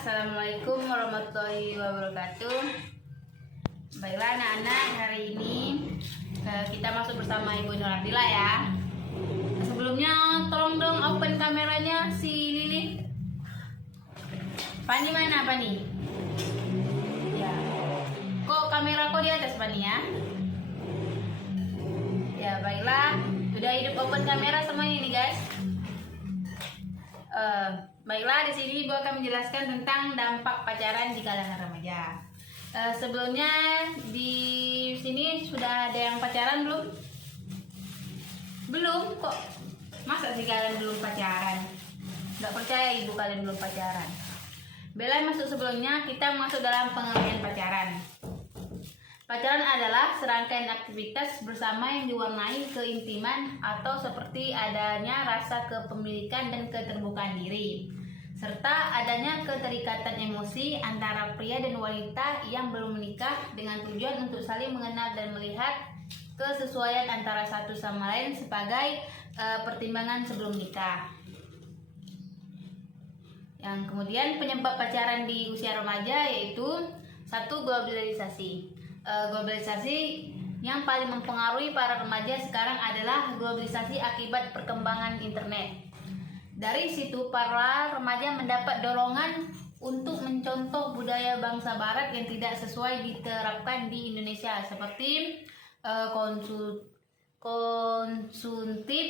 Assalamualaikum warahmatullahi wabarakatuh. Baiklah anak-anak, hari ini kita masuk bersama Ibu Nurardila ya. Sebelumnya tolong dong open kameranya si Lili. Pani mana Pani? Ya. Kok kamera kok di atas Pani ya? Ya baiklah, sudah hidup open kamera semuanya nih guys. Baiklah, di sini Ibu akan menjelaskan tentang dampak pacaran di kalangan remaja. Sebelumnya di sini sudah ada yang pacaran belum? Belum kok. Masa sih kalian belum pacaran? Nggak percaya Ibu kalian belum pacaran. Bella masuk sebelumnya, kita masuk dalam pengertian pacaran. Pacaran adalah serangkaian aktivitas bersama yang diwarnai keintiman atau seperti adanya rasa kepemilikan dan keterbukaan diri, serta adanya keterikatan emosi antara pria dan wanita yang belum menikah dengan tujuan untuk saling mengenal dan melihat kesesuaian antara satu sama lain sebagai pertimbangan sebelum nikah. Yang kemudian penyebab pacaran di usia remaja yaitu satu, globalisasi. Globalisasi yang paling mempengaruhi para remaja sekarang adalah globalisasi akibat perkembangan internet. Dari situ para remaja mendapat dorongan untuk mencontoh budaya bangsa barat yang tidak sesuai diterapkan di Indonesia seperti konsumtif,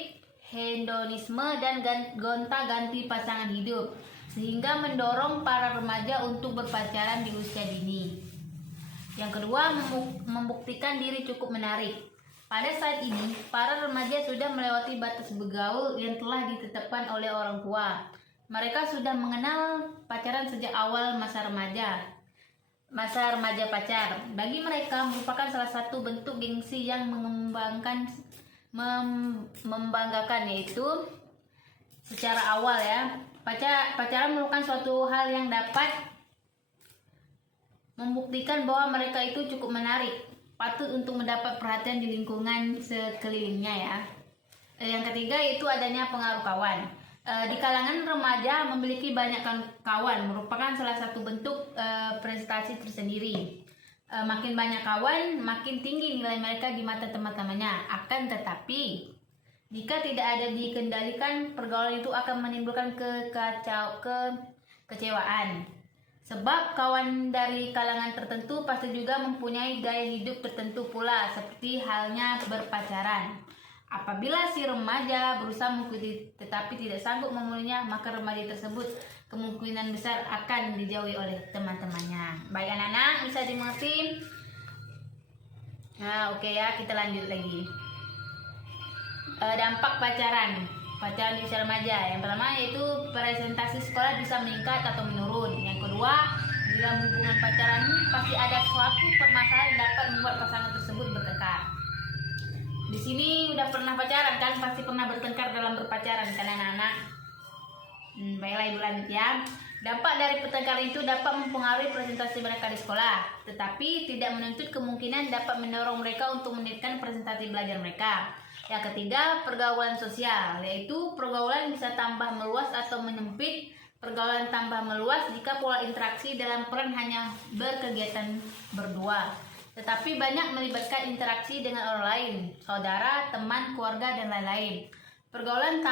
hedonisme, dan gonta-ganti pasangan hidup, sehingga mendorong para remaja untuk berpacaran di usia dini. Yang kedua, membuktikan diri cukup menarik. Pada saat ini, para remaja sudah melewati batas bergaul yang telah ditetapkan oleh orang tua. Mereka sudah mengenal pacaran sejak awal masa remaja pacar. Bagi mereka merupakan salah satu bentuk gengsi yang membanggakan, yaitu secara awal ya. Pacaran merupakan suatu hal yang dapat membuktikan bahwa mereka itu cukup menarik, patut untuk mendapat perhatian di lingkungan sekelilingnya ya. Yang ketiga yaitu adanya pengaruh kawan. Di kalangan remaja memiliki banyak kawan merupakan salah satu bentuk prestasi tersendiri. Makin banyak kawan, makin tinggi nilai mereka di mata teman-temannya. Akan tetapi, jika tidak ada dikendalikan, pergaulan itu akan menimbulkan kekecewaan. Sebab kawan dari kalangan tertentu pasti juga mempunyai gaya hidup tertentu pula, seperti halnya berpacaran. Apabila si remaja berusaha mengikuti tetapi tidak sanggup memenuhinya, maka remaja tersebut kemungkinan besar akan dijauhi oleh teman-temannya. Baik anak-anak, bisa dimengerti? Nah, oke ya, kita lanjut lagi. Dampak pacaran di usia remaja. Yang pertama yaitu presentasi sekolah bisa meningkat atau menurun. Yang kedua, dalam hubungan pacaran pasti ada suatu permasalahan yang dapat membuat pasangan tersebut bertengkar. Di sini udah pernah pacaran kan? Pasti pernah bertengkar dalam berpacaran kan anak-anak? Baiklah Ibu lanjut ya. Dampak dari pertengkaran itu dapat mempengaruhi presentasi mereka di sekolah, tetapi tidak menuntut kemungkinan dapat mendorong mereka untuk meningkatkan presentasi belajar mereka. Yang ketiga, pergaulan sosial, yaitu pergaulan bisa tambah meluas atau menyempit. Pergaulan tambah meluas jika pola interaksi dalam peran hanya berkegiatan berdua, tetapi banyak melibatkan interaksi dengan orang lain, saudara, teman, keluarga, dan lain-lain. Pergaulan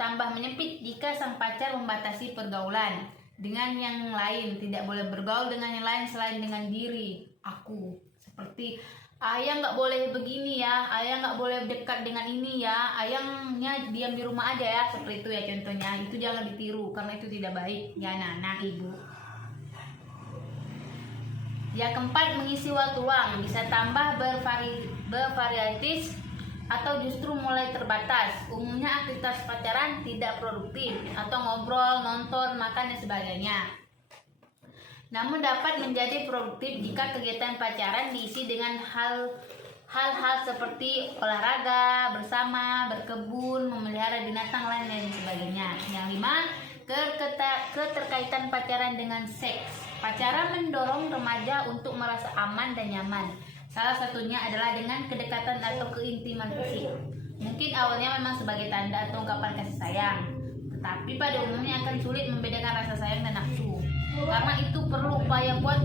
tambah menyempit jika sang pacar membatasi pergaulan dengan yang lain, tidak boleh bergaul dengan yang lain selain dengan diri aku, seperti ayah nggak boleh begini ya, ayah nggak boleh dekat dengan ini ya, ayahnya diam di rumah aja ya, seperti itu ya contohnya. Itu jangan ditiru karena itu tidak baik ya anak-anak Ibu. Yang keempat, mengisi waktu luang bisa tambah bervariatif atau justru mulai terbatas. Umumnya aktivitas pacaran tidak produktif atau ngobrol, nonton, makan dan sebagainya. Namun dapat menjadi produktif jika kegiatan pacaran diisi dengan hal-hal seperti olahraga bersama, berkebun, memelihara binatang lain dan sebagainya. Yang lima, keterkaitan pacaran dengan seks. Pacaran mendorong remaja untuk merasa aman dan nyaman. Salah satunya adalah dengan kedekatan atau keintiman fisik. Mungkin awalnya memang sebagai tanda atau ungkapan kasih sayang, tetapi pada umumnya akan sulit membedakan rasa sayang dan nafsu. karena itu perlu upaya kuat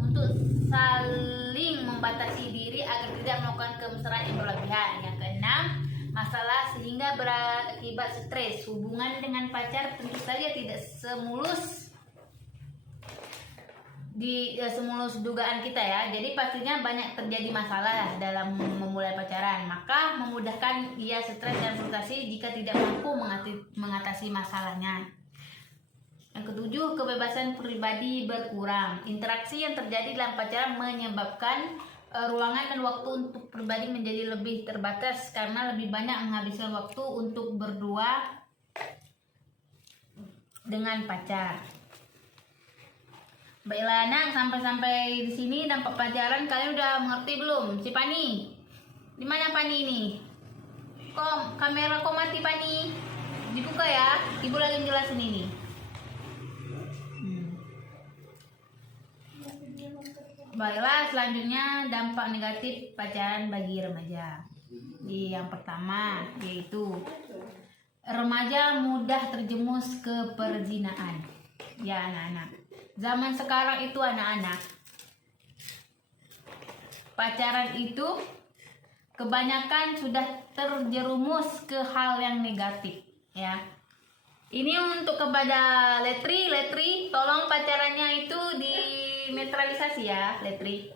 untuk saling membatasi diri agar tidak melakukan kemesraan yang berlebihan. Yang keenam, masalah sehingga berakibat stres. Hubungan dengan pacar tentu saja tidak semulus dugaan kita ya. Jadi pastinya banyak terjadi masalah dalam memulai pacaran. Maka memudahkan ia stres dan frustasi jika tidak mampu mengatasi masalahnya. Yang ketujuh, kebebasan pribadi berkurang. Interaksi yang terjadi dalam pacaran menyebabkan ruangan dan waktu untuk pribadi menjadi lebih terbatas karena lebih banyak menghabiskan waktu untuk berdua dengan pacar. Baiklah Nang, sampai di sini dampak pacaran kalian udah mengerti belum? Si Pani, di mana Pani ini? Kok kamera kok mati Pani? Dibuka ya, Ibu lagi jelasin ini. Baiklah, selanjutnya dampak negatif pacaran bagi remaja. Yang pertama yaitu remaja mudah terjerumus ke perzinaan. Ya anak-anak, zaman sekarang itu anak-anak, pacaran itu kebanyakan sudah terjerumus ke hal yang negatif ya. Ini untuk kepada Letri, tolong pacarannya itu dinetralisasi ya Letri,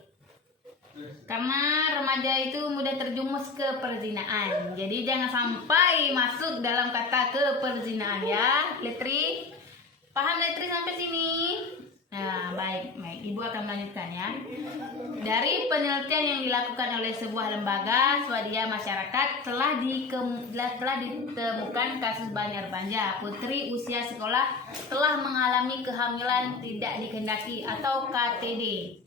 karena remaja itu mudah terjerumus ke perzinaan. Jadi jangan sampai masuk dalam kata ke perzinaan ya Letri. Paham Letri sampai sini? Nah, baik. Ibu akan melanjutkan ya. Dari penelitian yang dilakukan oleh sebuah lembaga swadaya masyarakat telah ditemukan kasus banyak remaja putri usia sekolah telah mengalami kehamilan tidak dikehendaki atau KTD.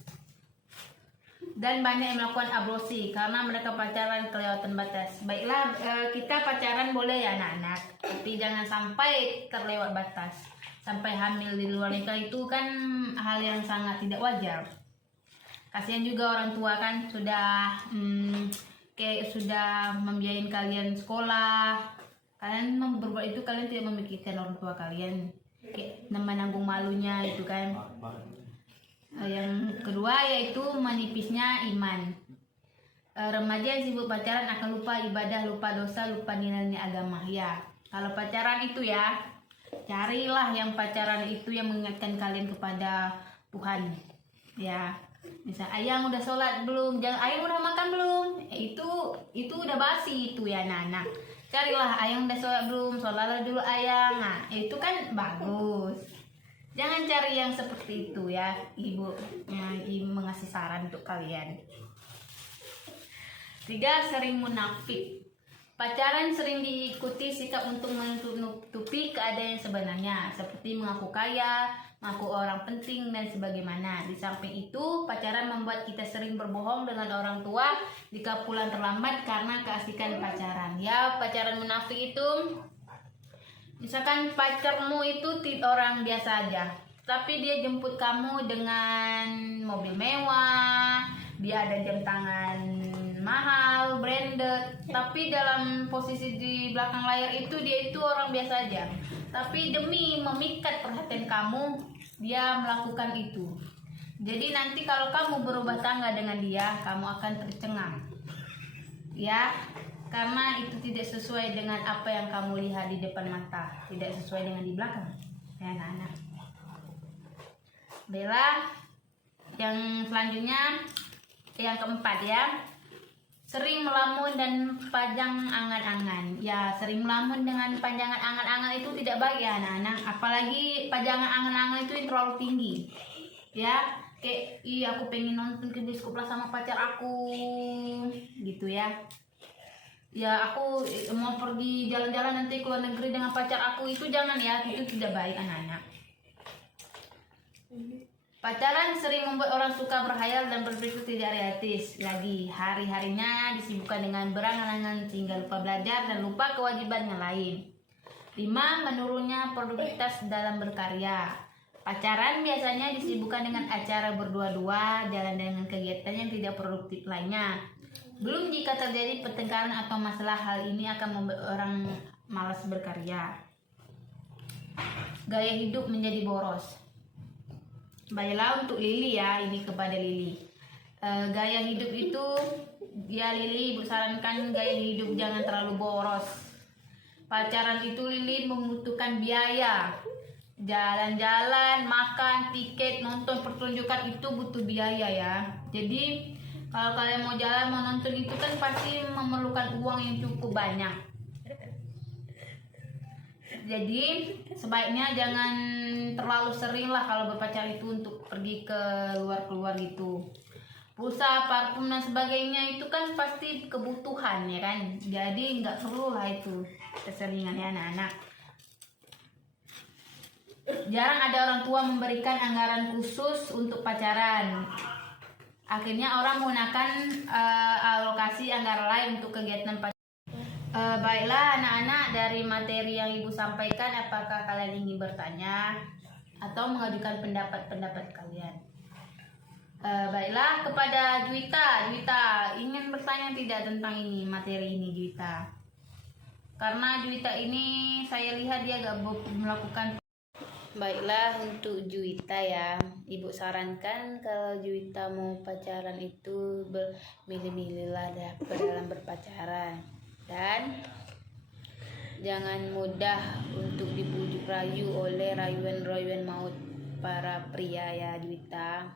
Dan banyak yang melakukan aborsi karena mereka pacaran kelewatan batas. Baiklah, kita pacaran boleh ya anak-anak, tapi jangan sampai terlewat batas. Sampai hamil di luar nikah itu kan hal yang sangat tidak wajar. Kasihan juga orang tua kan, sudah sudah membiayain kalian sekolah. Kalian berbuat itu, kalian tidak memikirkan orang tua kalian, kayak menanggung malunya itu kan. Yang kedua yaitu menipisnya iman. Remaja yang sibuk pacaran akan lupa ibadah, lupa dosa, lupa nilai agama ya. Kalau pacaran itu ya, carilah yang pacaran itu yang mengingatkan kalian kepada Tuhan ya. Misal ayang udah sholat belum, jangan ayang udah makan belum, itu udah basi itu ya anak-anak. Carilah ayang udah sholat belum, sholatlah dulu ayang. Nah itu kan bagus. Jangan cari yang seperti itu ya ibu. Ibu mengasih saran untuk kalian. 3, sering munafik. Pacaran sering diikuti sikap untuk menutupi keadaan yang sebenarnya, seperti mengaku kaya, mengaku orang penting, dan sebagaimana. Di samping itu, pacaran membuat kita sering berbohong dengan orang tua jika pulang terlambat karena keasikan pacaran. Ya, pacaran munafik itu, misalkan pacarmu itu orang biasa aja, tapi dia jemput kamu dengan mobil mewah, dia ada jam tangan mahal, branded, tapi dalam posisi di belakang layar itu dia itu orang biasa aja. Tapi demi memikat perhatian kamu, dia melakukan itu. Jadi nanti kalau kamu berubah tangga dengan dia, kamu akan tercengang. Ya, karena itu tidak sesuai dengan apa yang kamu lihat di depan mata, tidak sesuai dengan di belakang. Ya, anak-anak. Bella, yang selanjutnya, yang keempat ya. Sering melamun dan panjang angan-angan. Ya, sering melamun dengan panjangan angan-angan itu tidak baik ya anak-anak. Apalagi panjangan angan-angan itu yang terlalu tinggi. Ya, kayak aku pengen nonton ke bioskop lah sama pacar aku. Gitu ya. Ya, aku mau pergi jalan-jalan nanti ke luar negeri dengan pacar aku, itu jangan ya. Itu tidak baik anak-anak. Pacaran sering membuat orang suka berhayal dan berpikir tidak realistis lagi. Hari-harinya disibukkan dengan berangan-angan sehingga lupa belajar dan lupa kewajiban yang lain. 5. Menurunnya produktivitas dalam berkarya. Pacaran biasanya disibukkan dengan acara berdua-dua, jalan dengan kegiatan yang tidak produktif lainnya. Belum jika terjadi pertengkaran atau masalah, hal ini akan membuat orang malas berkarya. gaya hidup menjadi boros. Baiklah untuk Lili ya, ini kepada Lili. Gaya hidup itu, ya Lili ibu sarankan gaya hidup jangan terlalu boros. Pacaran itu Lili membutuhkan biaya. Jalan-jalan, makan, tiket, nonton pertunjukan itu butuh biaya ya. Jadi kalau kalian mau jalan, mau nonton itu kan pasti memerlukan uang yang cukup banyak. Jadi sebaiknya jangan terlalu sering lah kalau berpacaran itu untuk pergi ke luar-keluar gitu. Pulsa, parfum dan sebagainya itu kan pasti kebutuhan ya kan. Jadi nggak perlu lah itu keseringan ya anak-anak. Jarang ada orang tua memberikan anggaran khusus untuk pacaran. Akhirnya orang menggunakan alokasi anggaran lain untuk kegiatan pacaran. Baiklah anak-anak, dari materi yang ibu sampaikan, apakah kalian ingin bertanya atau mengajukan pendapat-pendapat kalian? Baiklah, kepada Juwita ingin bertanya tidak tentang ini, materi ini Juwita? Karena Juwita ini saya lihat dia gak melakukan. Baiklah, untuk Juwita ya, ibu sarankan kalau Juwita mau pacaran itu bermilih-milihlah dalam berpacaran. Dan jangan mudah untuk dibujuk rayu oleh rayuan-rayuan maut para pria ya Juwita.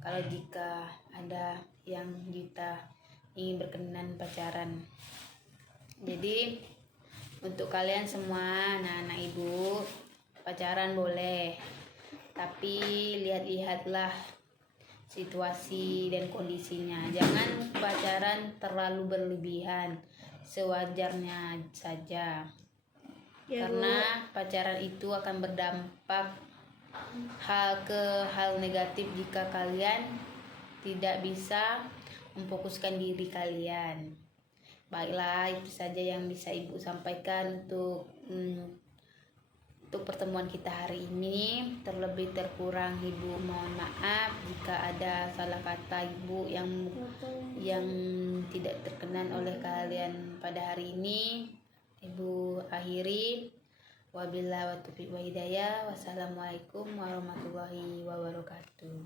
Kalau jika ada yang Juwita ingin berkenan pacaran. Jadi untuk kalian semua anak-anak ibu, pacaran boleh, tapi lihat-lihatlah situasi dan kondisinya. Jangan pacaran terlalu berlebihan, sewajarnya saja ya, karena pacaran itu akan berdampak hal negatif jika kalian tidak bisa memfokuskan diri kalian. Baiklah, itu saja yang bisa ibu sampaikan untuk pertemuan kita hari ini. Terlebih terkurang ibu mohon maaf jika ada salah kata ibu yang tidak terkenan oleh kalian pada hari ini. Ibu akhiri, wabillahi taufiq wa hidayah. Wassalamualaikum warahmatullahi wabarakatuh.